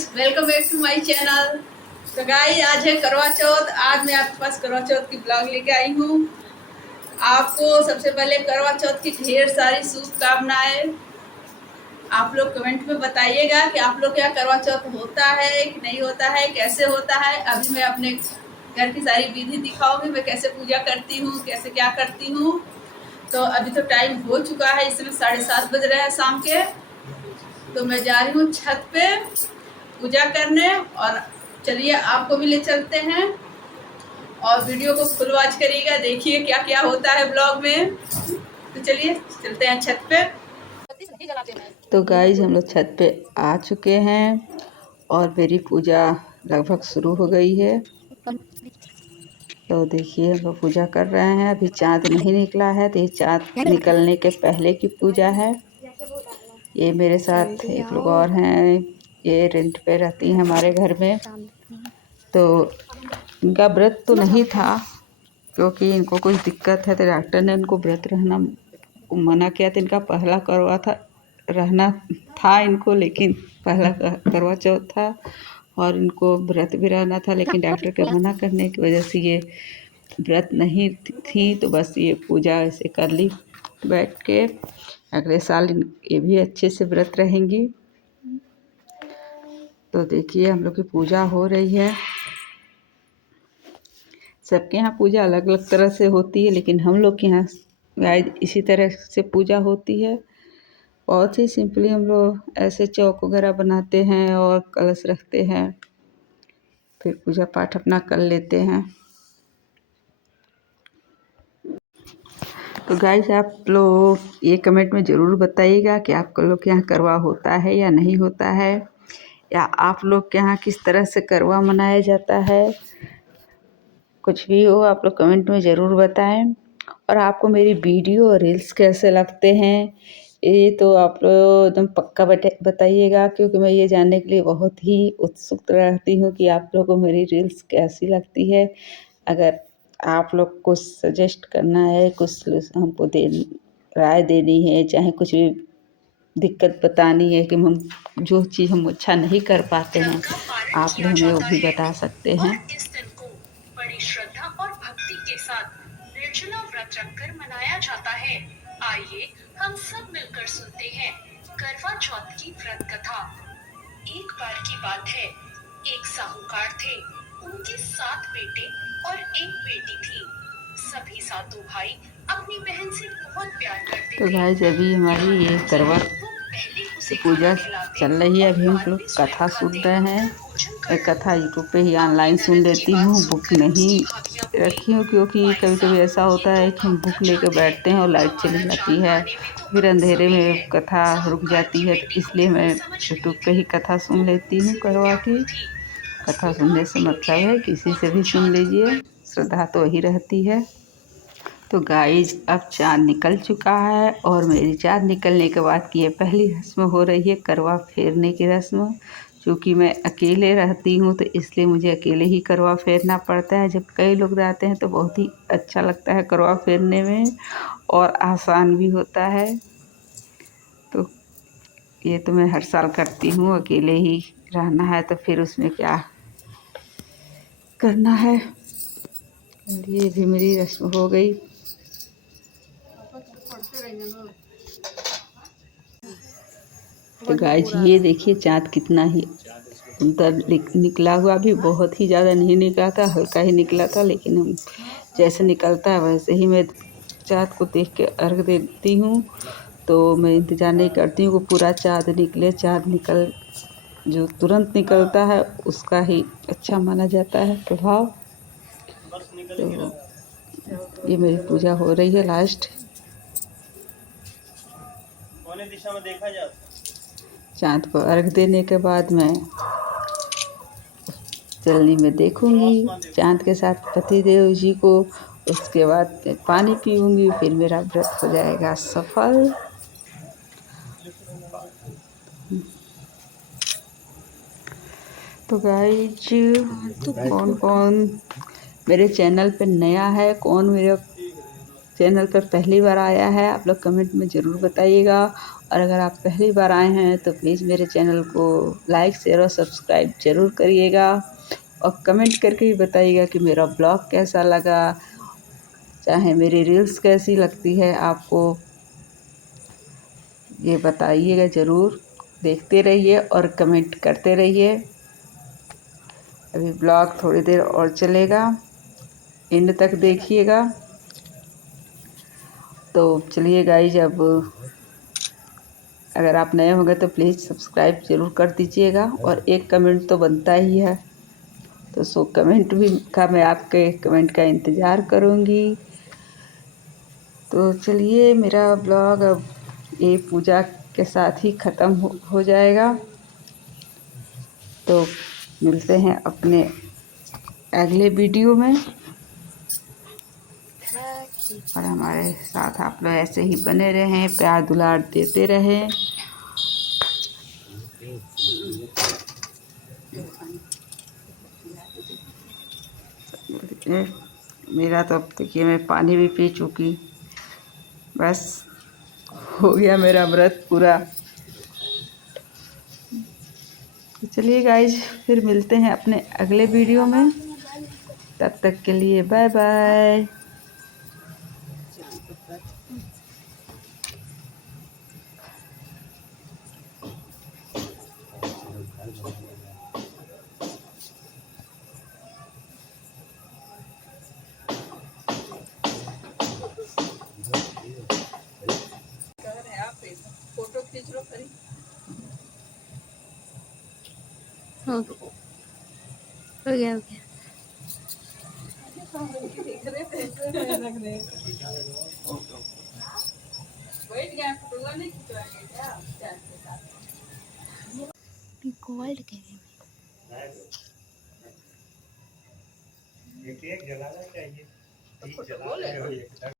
Guys, welcome back to my channel. तो guys, आज है करवा चौथ। आज मैं आपके पास करवा चौथ की ब्लॉग लेके आई हूँ। आपको सबसे पहले करवा चौथ की ढेर सारी शुभकामनाएं। आप लोग कमेंट में बताइएगा कि आप लोग क्या करवा चौथ होता है कि नहीं होता है, कैसे होता है। अभी मैं अपने घर की सारी विधि दिखाऊंगी, मैं कैसे पूजा करती हूँ, कैसे क्या करती हूँ। तो अभी तो टाइम हो चुका है, इस समय 7:30 बज रहे हैं शाम के। तो मैं जा रही हूँ छत पे पूजा करने, और चलिए आपको भी ले चलते हैं और वीडियो को फुल वॉच करिएगा। देखिए क्या क्या होता है ब्लॉग में। तो चलिए चलते हैं छत पे। तो गाइज, हम लोग छत पे आ चुके हैं और मेरी पूजा लगभग शुरू हो गई है। तो देखिए, हम लोग पूजा कर रहे हैं। अभी चाँद नहीं निकला है, तो ये चाँद निकलने के पहले की पूजा है। ये मेरे साथ एक लोग और हैं, ये रेंट पे रहती हैं हमारे घर में। तो इनका व्रत तो नहीं था, क्योंकि इनको कुछ दिक्कत है, तो डॉक्टर ने इनको व्रत रहना मना किया था। इनका पहला करवा था, रहना था इनको, लेकिन पहला करवा चौथ था और इनको व्रत भी रहना था, लेकिन डॉक्टर के मना करने की वजह से ये व्रत नहीं थी। तो बस ये पूजा ऐसे कर ली बैठ के। अगले साल ये भी अच्छे से व्रत रहेंगी। तो देखिए, हम लोग की पूजा हो रही है। सबके यहाँ पूजा अलग अलग तरह से होती है, लेकिन हम लोग के यहाँ गाइस इसी तरह से पूजा होती है। बहुत ही सिंपली हम लोग ऐसे चौक वगैरह बनाते हैं और कलश रखते हैं, फिर पूजा पाठ अपना कर लेते हैं। तो गाइस, आप लोग ये कमेंट में ज़रूर बताइएगा कि आप लोग के यहाँ करवा होता है या नहीं होता है, या आप लोग के यहाँ किस तरह से करवा मनाया जाता है। कुछ भी हो, आप लोग कमेंट में ज़रूर बताएं। और आपको मेरी वीडियो और रील्स कैसे लगते हैं, ये तो आप लोग एकदम पक्का बताइएगा, क्योंकि मैं ये जानने के लिए बहुत ही उत्सुक रहती हूँ कि आप लोगों को मेरी रील्स कैसी लगती है। अगर आप लोग को सजेस्ट करना है, कुछ हमको राय देनी है, चाहे कुछ भी दिक्कत बतानी है कि हम जो चीज़ हम अच्छा नहीं कर पाते हैं, आप लोग हमें वो भी बता सकते हैं। इस दिन को बड़ी श्रद्धा और भक्ति के साथ निर्जला व्रत रखकर मनाया जाता है। आइए हम सब मिलकर सुनते हैं करवा चौथ की व्रत कथा। एक बार की बात है, एक साहूकार थे। उनके 7 बेटे और एक बेटी थी। सभी सातों भाई अपनी बहन से बहुत प्यार करते थे। तो भाई, अभी हमारी ये करवा पूजा चल रही है। अभी हम लोग कथा सुन रहे हैं। एक कथा यूट्यूब पे ही ऑनलाइन सुन लेती हूँ, बुक नहीं रखी हूँ, क्योंकि कभी कभी ऐसा होता है कि हम बुक लेके बैठते हैं और लाइट चली जाती है, फिर अंधेरे में कथा रुक जाती है। तो इसलिए मैं यूट्यूब पे ही कथा सुन लेती हूँ करवा की। कथा सुनने से मतलब है किसी से भी सुन लीजिए, श्रद्धा तो वही रहती है। तो गाइज, अब चाँद निकल चुका है और मेरी चाँद निकलने के बाद की ये पहली रस्म हो रही है, करवा फेरने की रस्म। चूँकि मैं अकेले रहती हूँ, तो इसलिए मुझे अकेले ही करवा फेरना पड़ता है। जब कई लोग रहते हैं तो बहुत ही अच्छा लगता है करवा फेरने में, और आसान भी होता है। तो ये तो मैं हर साल करती हूँ, अकेले ही रहना है तो फिर उसमें क्या करना है। ये भी मेरी रस्म हो गई। तो गाइस, ये देखिए चाँद कितना ही सुंदर निकला हुआ। भी बहुत ही ज़्यादा नहीं निकला था, हल्का ही निकला था, लेकिन हम जैसे निकलता है वैसे ही मैं चाँद को देख के अर्घ देती हूँ। तो मैं इंतज़ार नहीं करती हूँ कि पूरा चाँद निकले। चाँद जो तुरंत निकलता है उसका ही अच्छा माना जाता है प्रभाव। तो ये मेरी पूजा हो रही है लास्ट। दिशा में देखा जाए, चाँद को अर्घ देने के बाद मैं चलनी में देखूंगी चाँद के साथ पति देव जी को। उसके बाद पानी पीऊंगी, फिर मेरा व्रत हो जाएगा सफल। तो गाइज, कौन कौन मेरे चैनल पे नया है, कौन मेरे चैनल पर पहली बार आया है आप लोग कमेंट में ज़रूर बताइएगा, और अगर आप पहली बार आए हैं तो प्लीज़ मेरे चैनल को लाइक शेयर और सब्सक्राइब ज़रूर करिएगा, और कमेंट करके भी बताइएगा कि मेरा ब्लॉग कैसा लगा, चाहे मेरी रील्स कैसी लगती है आपको, ये बताइएगा ज़रूर। देखते रहिए और कमेंट करते रहिए। अभी ब्लॉग थोड़ी देर और चलेगा, एंड तक देखिएगा। तो चलिए गाइज, अब अगर आप नए होंगे तो प्लीज़ सब्सक्राइब ज़रूर कर दीजिएगा, और एक कमेंट तो बनता ही है, तो सो कमेंट भी का मैं आपके कमेंट का इंतज़ार करूँगी। तो चलिए, मेरा ब्लॉग अब ये पूजा के साथ ही ख़त्म हो जाएगा। तो मिलते हैं अपने अगले वीडियो में, और हमारे साथ आप लोग ऐसे ही बने रहें, प्यार दुलार देते रहें। मेरा तो अब देखिए, मैं पानी भी पी चुकी, बस हो गया मेरा व्रत पूरा। तो चलिए गाइज, फिर मिलते हैं अपने अगले वीडियो में, तब तक के लिए बाय बाय। फोटो खींच लो खरी। हो गया हो गया। गोल्ड एक जलाना चाहिए, 30 जला रहे हो एक